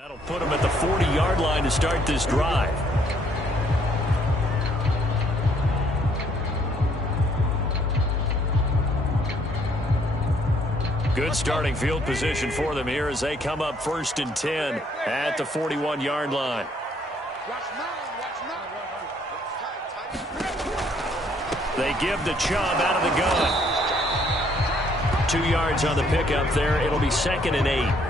That'll put them at the 40-yard line to start this drive. Good starting field position for them here as they come up 1st and 10 at the 41-yard line. They give the Chubb out of the gun. 2 yards on the pickup there. It'll be 2nd and 8.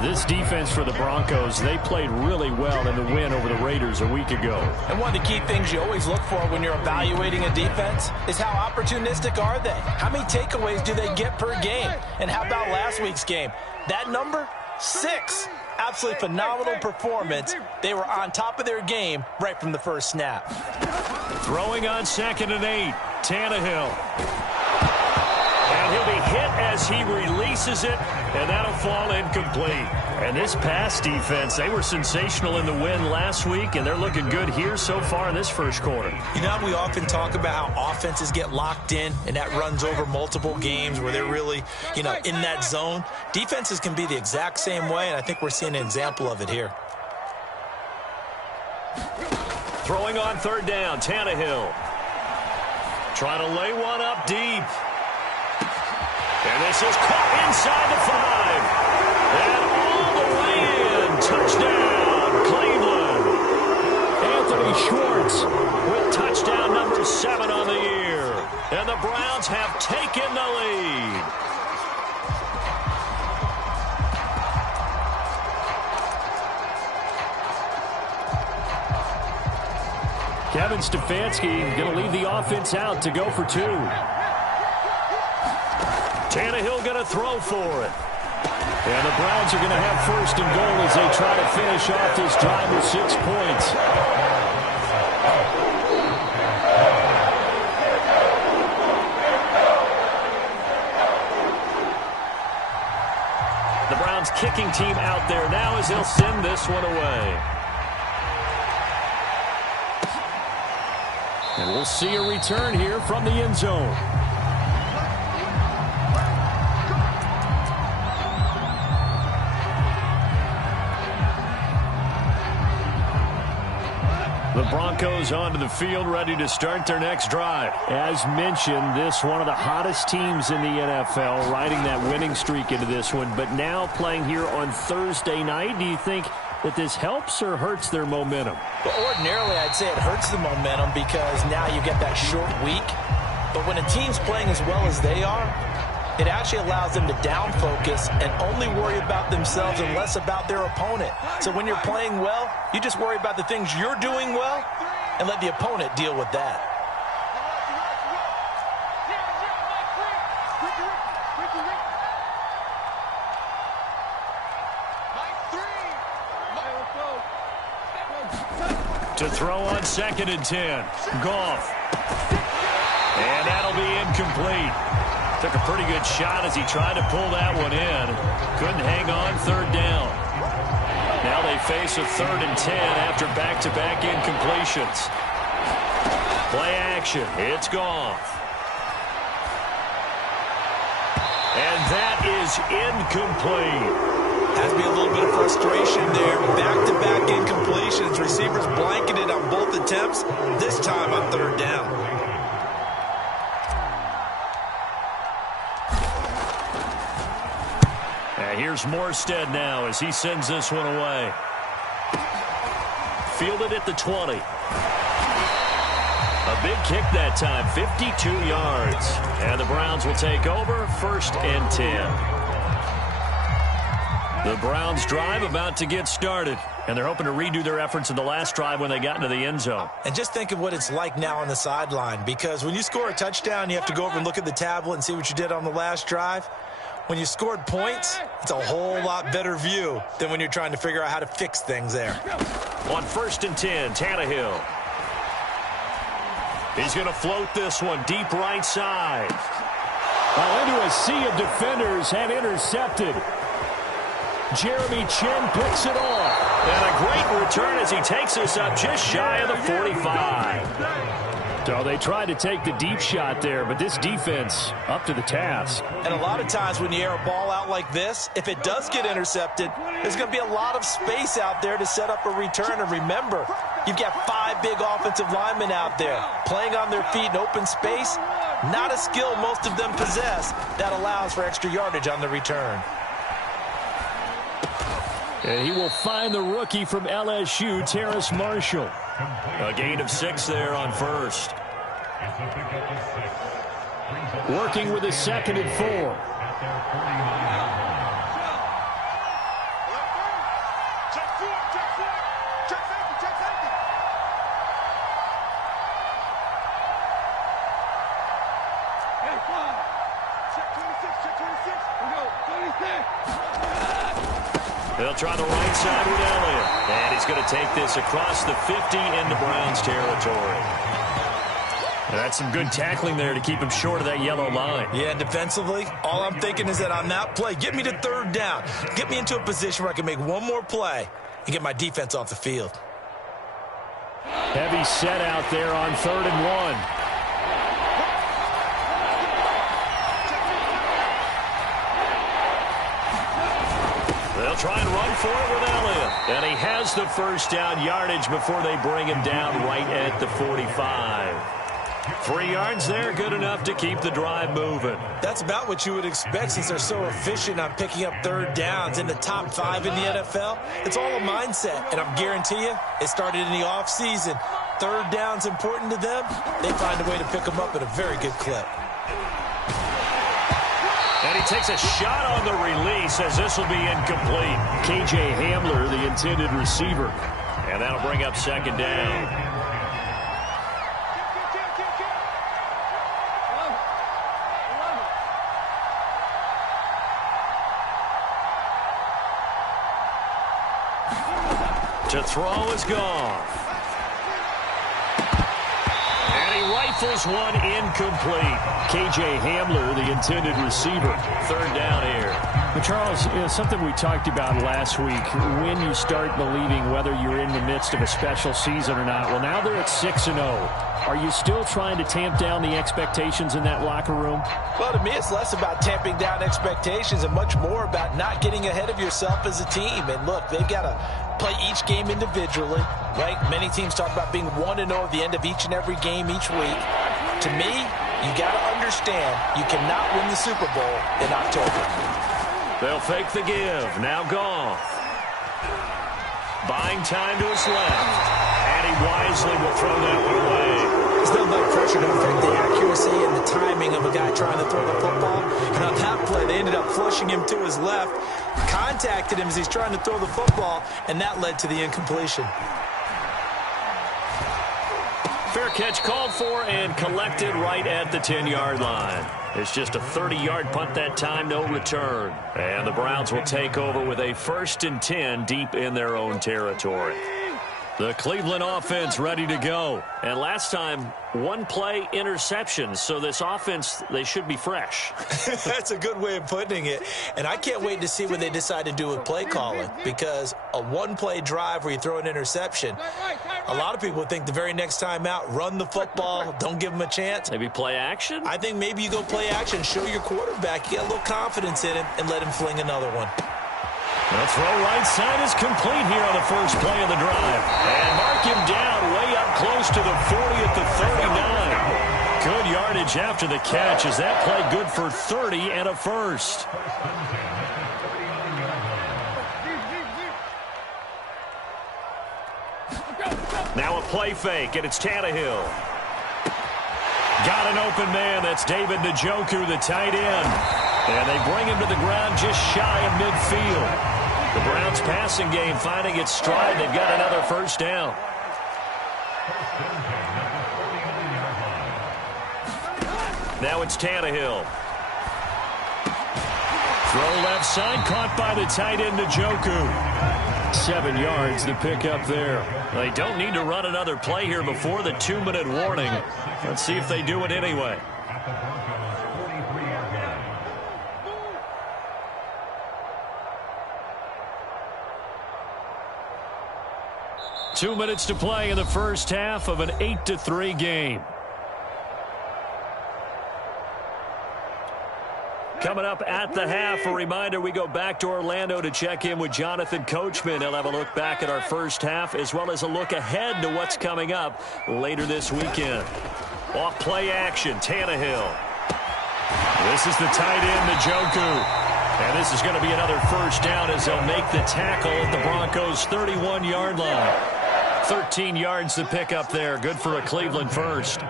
This defense for the Broncos, they played really well in the win over the Raiders a week ago. And one of the key things you always look for when you're evaluating a defense is how opportunistic are they? How many takeaways do they get per game? And how about last week's game? That number? 6. Absolutely phenomenal performance. They were on top of their game right from the first snap. Throwing on 2nd and 8, Tannehill. And he'll be hit as he releases it, and that'll fall incomplete. And this pass defense, they were sensational in the win last week, and they're looking good here so far in this first quarter. You know, we often talk about how offenses get locked in, and that runs over multiple games where they're really, in that zone. Defenses can be the exact same way, and I think we're seeing an example of it here. Throwing on 3rd down, Tannehill. Trying to lay one up deep. And this is caught inside the 5. And all the way in. Touchdown, Cleveland. Anthony Schwartz with touchdown number 7 on the year. And the Browns have taken the lead. Kevin Stefanski going to leave the offense out to go for 2. Tannehill going to throw for it. And the Browns are going to have 1st and goal as they try to finish off this drive with 6 points. The Browns kicking team out there now as they'll send this one away. And we'll see a return here from the end zone. The Broncos onto the field, ready to start their next drive. As mentioned, this one of the hottest teams in the NFL, riding that winning streak into this one, but now playing here on Thursday night. Do you think that this helps or hurts their momentum? Well, ordinarily, I'd say it hurts the momentum because now you get that short week. But when a team's playing as well as they are, it actually allows them to down focus and only worry about themselves and less about their opponent. So when you're playing well, you just worry about the things you're doing well and let the opponent deal with that. To throw on 2nd and 10. Goff. And that'll be incomplete. Took a pretty good shot as he tried to pull that one in. Couldn't hang on 3rd down. Now they face a 3rd and 10 after back-to-back incompletions. Play action. It's Goff. And that is incomplete. Has to be a little bit of frustration there. Back-to-back incompletions. Receivers blanketed on both attempts. This time on 3rd down. Here's Morstead now as he sends this one away. Fielded at the 20. A big kick that time, 52 yards. And the Browns will take over 1st and 10. The Browns drive about to get started. And they're hoping to redo their efforts in the last drive when they got into the end zone. And just think of what it's like now on the sideline. Because when you score a touchdown, you have to go over and look at the tablet and see what you did on the last drive. When you scored points, it's a whole lot better view than when you're trying to figure out how to fix things there. On 1st and 10, Tannehill. He's going to float this one deep right side. Well, into a sea of defenders and intercepted. Jeremy Chin picks it off. And a great return as he takes us up just shy of the 45. So they tried to take the deep shot there, but this defense up to the task. And a lot of times when you air a ball out like this, if it does get intercepted, there's going to be a lot of space out there to set up a return. And remember, you've got 5 big offensive linemen out there playing on their feet in open space. Not a skill most of them possess that allows for extra yardage on the return. And he will find the rookie from LSU, Terrace Marshall. A gain of 6 there on first. Working with a 2nd and 4. They'll try the right side with Elliott. And he's going to take this across the 50 into Browns territory. That's some good tackling there to keep him short of that yellow line. Yeah, and defensively, all I'm thinking is that on that play, get me to 3rd down. Get me into a position where I can make one more play and get my defense off the field. Heavy set out there on 3rd and 1. They'll try and run for it with Elliott. And he has the first down yardage before they bring him down right at the 45. 3 yards there, good enough to keep the drive moving. That's about what you would expect since they're so efficient on picking up 3rd downs in the top 5 in the NFL. It's all a mindset, and I guarantee you, it started in the offseason. 3rd down's important to them. They find a way to pick them up at a very good clip. And he takes a shot on the release as this will be incomplete. KJ Hamler, the intended receiver. And that'll bring up 2nd down. To throw is Goff. And he rifles one incomplete. KJ Hamler, the intended receiver. 3rd down here. But Charles, something we talked about last week, when you start believing whether you're in the midst of a special season or not. Well, now they're at 6-0. Are you still trying to tamp down the expectations in that locker room? Well, to me, it's less about tamping down expectations and much more about not getting ahead of yourself as a team. And look, they've got to play each game individually, right? Many teams talk about being 1-0 at the end of each and every game each week. To me, you got to understand you cannot win the Super Bowl in October. They'll fake the give. Now Goff. Buying time to his left. And he wisely will throw that one away. There's no like pressure to affect the accuracy and the timing of a guy trying to throw the football. And on that play, they ended up flushing him to his left, contacted him as he's trying to throw the football, and that led to the incompletion. Fair catch called for and collected right at the 10-yard line. It's just a 30-yard punt that time, no return. And the Browns will take over with a 1st and 10 deep in their own territory. The Cleveland offense ready to go. And last time, 1-play interception. So this offense, they should be fresh. That's a good way of putting it. And I can't wait to see what they decide to do with play calling. Because a 1-play drive where you throw an interception, a lot of people think the very next time out, run the football, don't give them a chance. Maybe play action? I think maybe you go play action, show your quarterback, you get a little confidence in him, and let him fling another one. The throw right side is complete here on the first play of the drive. And mark him down way up close to the 40 at the 39. Good yardage after the catch. Is that play good for 30 and a first? Now a play fake, and it's Tannehill. Got an open man. That's David Njoku, the tight end. And they bring him to the ground just shy of midfield. The Browns passing game finding its stride. They've got another first down. Now it's Tannehill. Throw left side, caught by the tight end Njoku. 7 yards to pick up there. They don't need to run another play here before the 2-minute warning. Let's see if they do it anyway. Two minutes to play in the first half of an 8-3 game. Coming up at the half, a reminder, we go back to Orlando to check in with Jonathan Coachman. He'll have a look back at our first half as well as a look ahead to what's coming up later this weekend. Off play action, Tannehill. This is the tight end, Njoku. And this is going to be another first down as they'll make the tackle at the Broncos' 31-yard line. 13 yards to pick up there. Good for a Cleveland first.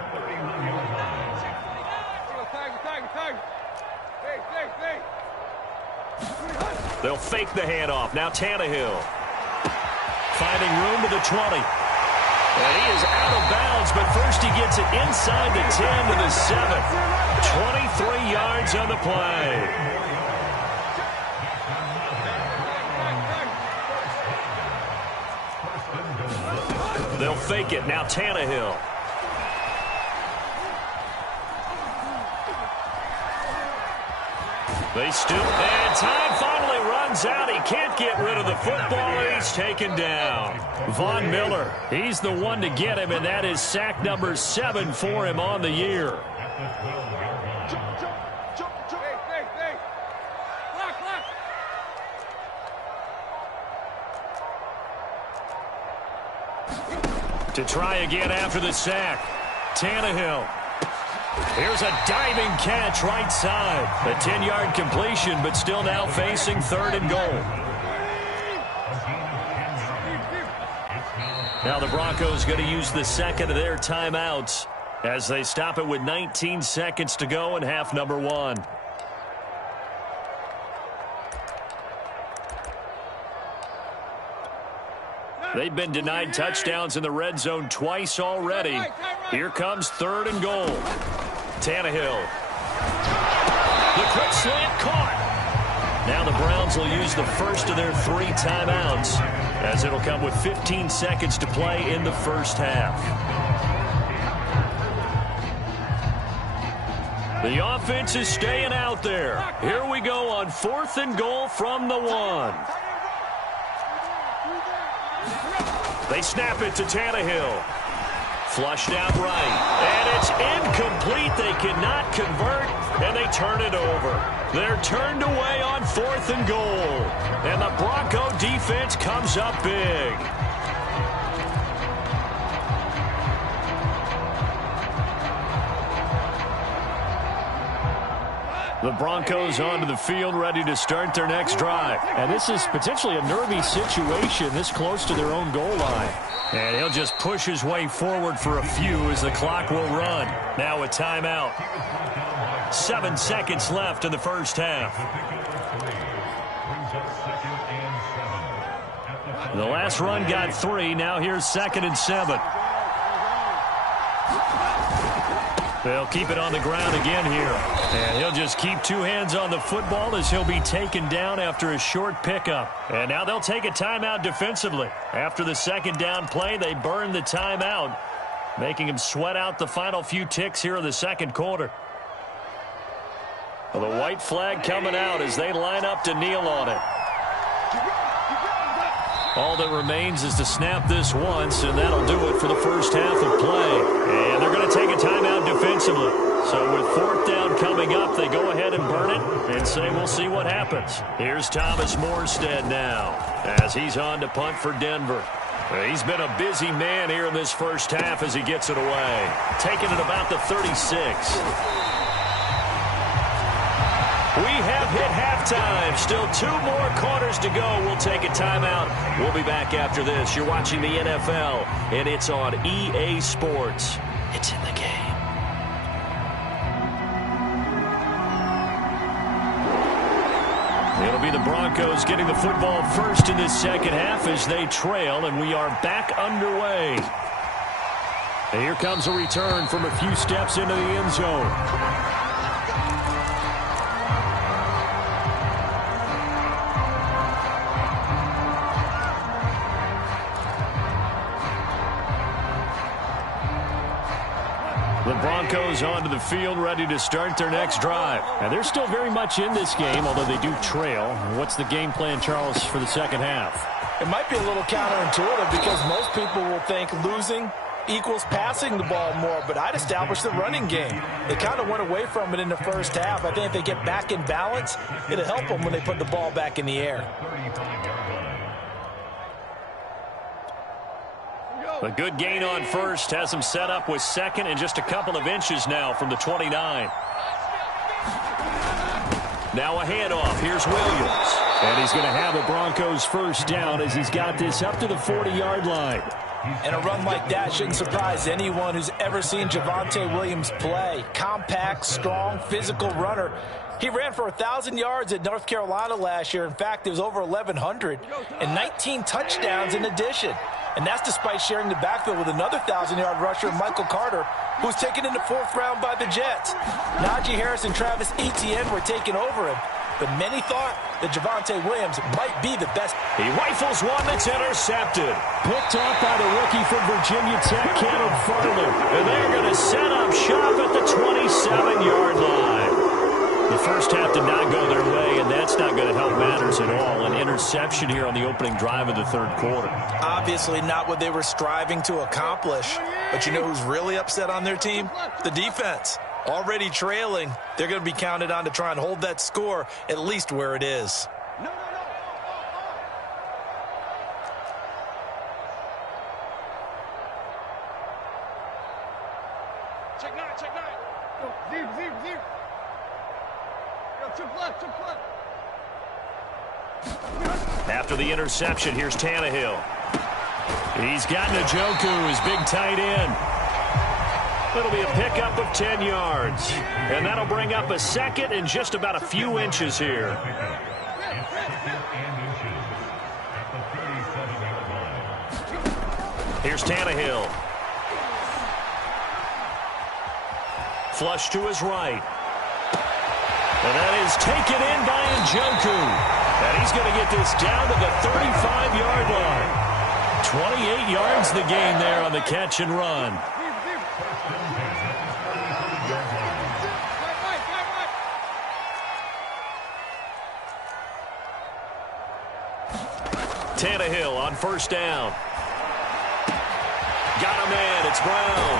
They'll fake the handoff. Now Tannehill. Finding room to the 20. And he is out of bounds, but first he gets it inside the 10 to the 7. 23 yards on the play. They'll fake it. Now Tannehill. They still, and time finally runs out. He can't get rid of the football. He's taken down. Von Miller, he's the one to get him, and that is sack number 7 for him on the year. To try again after the sack. Tannehill. Here's a diving catch right side. A 10-yard completion, but still now facing 3rd and goal. Now the Broncos going to use the second of their timeouts as they stop it with 19 seconds to go in half number 1. They've been denied touchdowns in the red zone twice already. Here comes 3rd and goal. Tannehill. The quick slant caught. Now the Browns will use the first of their 3 timeouts as it'll come with 15 seconds to play in the first half. The offense is staying out there. Here we go on 4th and goal from the 1. They snap it to Tannehill. Flushed out right. And it's incomplete. They cannot convert, and they turn it over. They're turned away on 4th and goal. And the Bronco defense comes up big. The Broncos onto the field, ready to start their next drive. And this is potentially a nervy situation this close to their own goal line. And he'll just push his way forward for a few as the clock will run. Now a timeout. 7 seconds left in the first half. The last run got 3. Now here's 2nd and 7. They'll keep it on the ground again here. And he'll just keep 2 hands on the football as he'll be taken down after a short pickup. And now they'll take a timeout defensively. After the 2nd down play, they burn the timeout, making him sweat out the final few ticks here in the 2nd quarter. Well, the white flag coming out as they line up to kneel on it. All that remains is to snap this once, and that'll do it for the first half of play. And they're going to take a timeout defensively. So with 4th down coming up, they go ahead and burn it and say we'll see what happens. Here's Thomas Morstead now as he's on to punt for Denver. He's been a busy man here in this first half as he gets it away. Taking it about the 36. We have hit halftime. Still 2 more quarters to go. We'll take a timeout. We'll be back after this. You're watching the NFL, and it's on EA Sports. It's in the game. It'll be the Broncos getting the football first in this second half as they trail, and we are back underway. And here comes a return from a few steps into the end zone. The Broncos onto the field, ready to start their next drive. And they're still very much in this game, although they do trail. What's the game plan, Charles, for the second half? It might be a little counterintuitive because most people will think losing equals passing the ball more, but I'd establish the running game. They kind of went away from it in the first half. I think if they get back in balance, it'll help them when they put the ball back in the air. A good gain on first has him set up with second and just a couple of inches now from the 29. Now a handoff. Here's Williams. And he's going to have a Broncos first down as he's got this up to the 40-yard line. And a run like that shouldn't surprise anyone who's ever seen Javonte Williams play. Compact, strong, physical runner. He ran for 1,000 yards at North Carolina last year. In fact, it was over 1,100 and 19 touchdowns in addition. And that's despite sharing the backfield with another 1,000-yard rusher, Michael Carter, who was taken in the 4th round by the Jets. Najee Harris and Travis Etienne were taking over him. But many thought that Javonte Williams might be the best. He rifles one that's intercepted. Picked off by the rookie from Virginia Tech, Caleb Farley. And they're going to set up shop at the 27-yard line. The first half did not go their way, and that's not going to help matters at all. An interception here on the opening drive of the third quarter. Obviously not what they were striving to accomplish. But you know who's really upset on their team? The defense. Already trailing, they're going to be counted on to try and hold that score at least where it is. Check nine. Go, zero. Go, chip left. After the interception, here's Tannehill. He's got Njoku, his big tight end. It'll be a pickup of 10 yards. And that'll bring up a second and just about a few inches here. Here's Tannehill. Flush to his right. And that is taken in by Njoku. And he's going to get this down to the 35-yard line. 28 yards the gain there on the catch and run. Tannehill on first down. Got a man. It's Brown.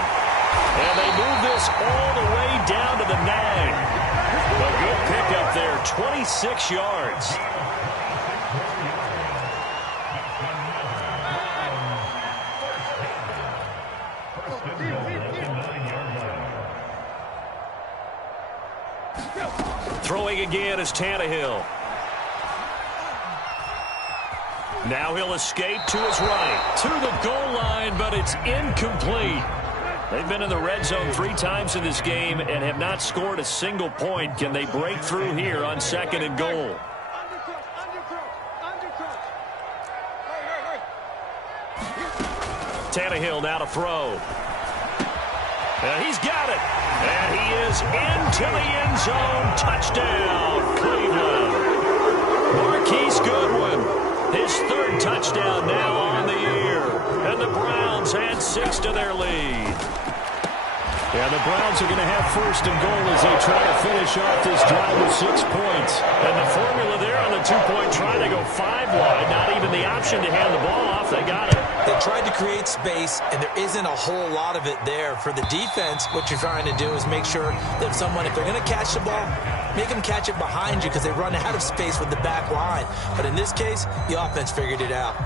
And they move this all the way down to the 9. A good pickup there. 26 yards. Throwing again is Tannehill. Now he'll escape to his right. To the goal line, but it's incomplete. They've been in the red zone 3 times in this game and have not scored a single point. Can they break through here on 2nd and goal? Tannehill now to throw. And he's got it. And he is into the end zone. Touchdown, Cleveland. Marquise Goodwin. His 3rd touchdown now on the year. And the Browns add 6 to their lead. Yeah, the Browns are going to have 1st and goal as they try to finish off this drive with 6 points. And the formula there on the 2-point try to go 5 wide. Not even the option to hand the ball off. They got it. They tried to create space, and there isn't a whole lot of it there. For the defense, what you're trying to do is make sure that if they're going to catch the ball, make them catch it behind you because they run out of space with the back line. But in this case, the offense figured it out.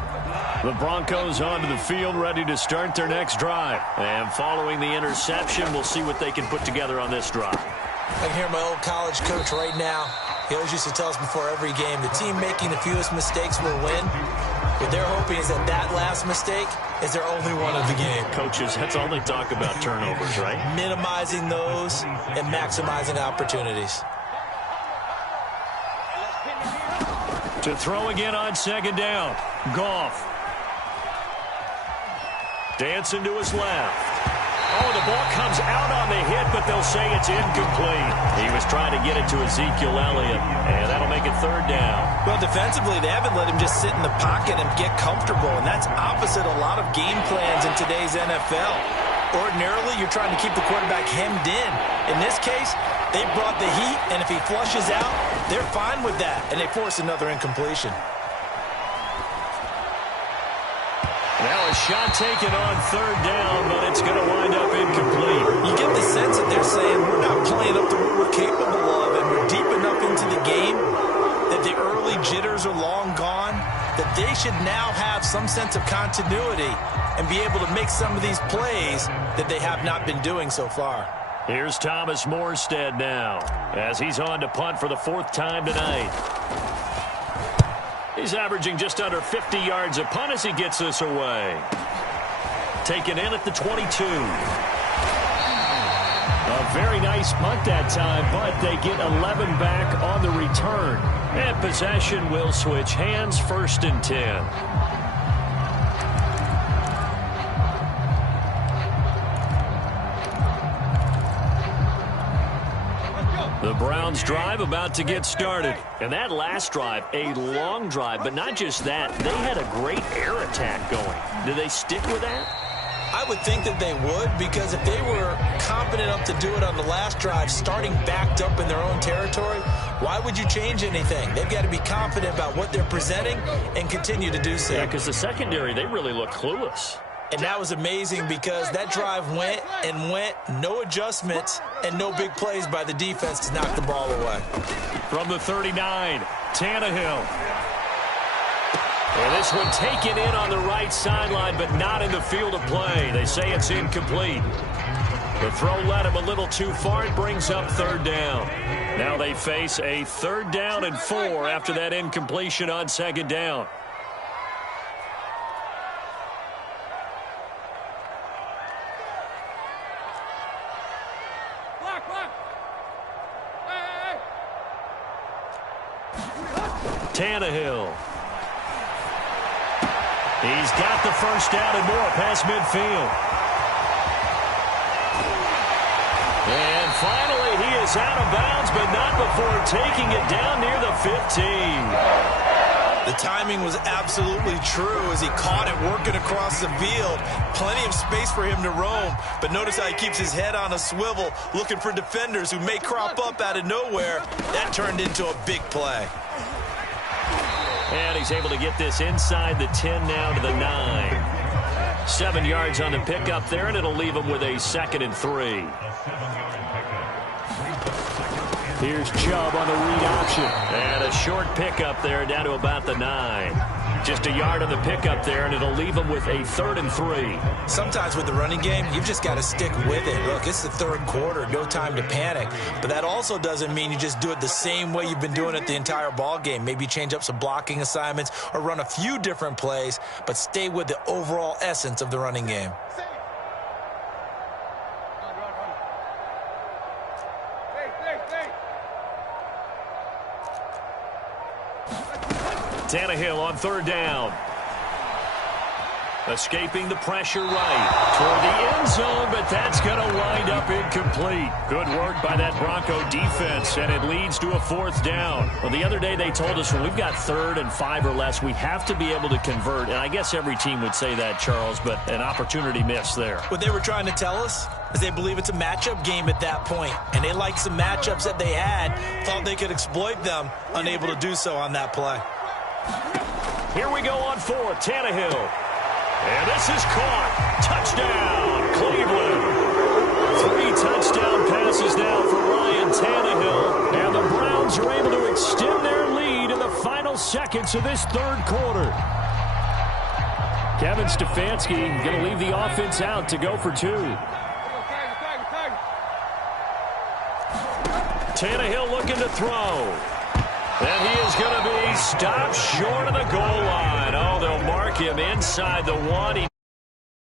The Broncos onto the field, ready to start their next drive. And following the interception, we'll see what they can put together on this drive. I can hear my old college coach right now. He always used to tell us before every game, the team making the fewest mistakes will win. What they're hoping is that last mistake is their only one of the game. Coaches, that's all they talk about, turnovers, right? Minimizing those and maximizing opportunities. To throw again on 2nd down. Goff. Dancing to his left. Oh, the ball comes out on the hit, but they'll say it's incomplete. He was trying to get it to Ezekiel Elliott, and that'll make it 3rd down. Well, defensively, they haven't let him just sit in the pocket and get comfortable, and that's opposite a lot of game plans in today's NFL. Ordinarily, you're trying to keep the quarterback hemmed in. In this case, they brought the heat, and if he flushes out, they're fine with that, and they force another incompletion. Now a shot taken on third down, but it's going to wind up incomplete. You get the sense that they're saying we're not playing up to what we're capable of, and we're deep enough into the game that the early jitters are long gone, that they should now have some sense of continuity and be able to make some of these plays that they have not been doing so far. Here's Thomas Morstead now as he's on to punt for the 4th time tonight. He's averaging just under 50 yards a punt as he gets this away. Taken in at the 22. A very nice punt that time, but they get 11 back on the return. And possession will switch hands, 1st and 10. The Browns drive about to get started. And that last drive, a long drive, but not just that. They had a great air attack going. Do they stick with that? I would think that they would, because if they were confident enough to do it on the last drive, starting backed up in their own territory, why would you change anything? They've got to be confident about what they're presenting and continue to do so. Yeah, because the secondary, they really look clueless. And that was amazing because that drive went and went, no adjustments, and no big plays by the defense to knock the ball away. From the 39, Tannehill. And this one taken in on the right sideline, but not in the field of play. They say it's incomplete. The throw led him a little too far. It brings up 3rd down. Now they face a 3rd down and 4 after that incompletion on 2nd down. Tannehill. He's got the 1st down and more past midfield. And finally, he is out of bounds, but not before taking it down near the 15. The timing was absolutely true as he caught it working across the field. Plenty of space for him to roam, but notice how he keeps his head on a swivel, looking for defenders who may crop up out of nowhere. That turned into a big play. And he's able to get this inside the 10 now to the 9. 7 yards on the pickup there, and it'll leave him with a 2nd and 3. Here's Chubb on the read option. And a short pickup there down to about the 9. Just a yard on the pickup there, and it'll leave him with a 3rd and 3. Sometimes with the running game, you've just got to stick with it. Look, it's the 3rd quarter, no time to panic. But that also doesn't mean you just do it the same way you've been doing it the entire ball game. Maybe change up some blocking assignments or run a few different plays, but stay with the overall essence of the running game. Tannehill on 3rd down. Escaping the pressure right toward the end zone, but that's going to wind up incomplete. Good work by that Bronco defense, and it leads to a 4th down. Well, the other day they told us when we've got 3rd and 5 or less, we have to be able to convert. And I guess every team would say that, Charles, but an opportunity missed there. What they were trying to tell us is they believe it's a matchup game at that point, and they liked some matchups that they had, thought they could exploit them, unable to do so on that play. Here we go on 4th, Tannehill. And this is caught. Touchdown, Cleveland. 3 touchdown passes now for Ryan Tannehill. And the Browns are able to extend their lead in the final seconds of this 3rd quarter. Kevin Stefanski going to leave the offense out to go for 2. Tannehill looking to throw. And he is going to be stopped short of the goal line. Oh, they'll mark him inside the 1.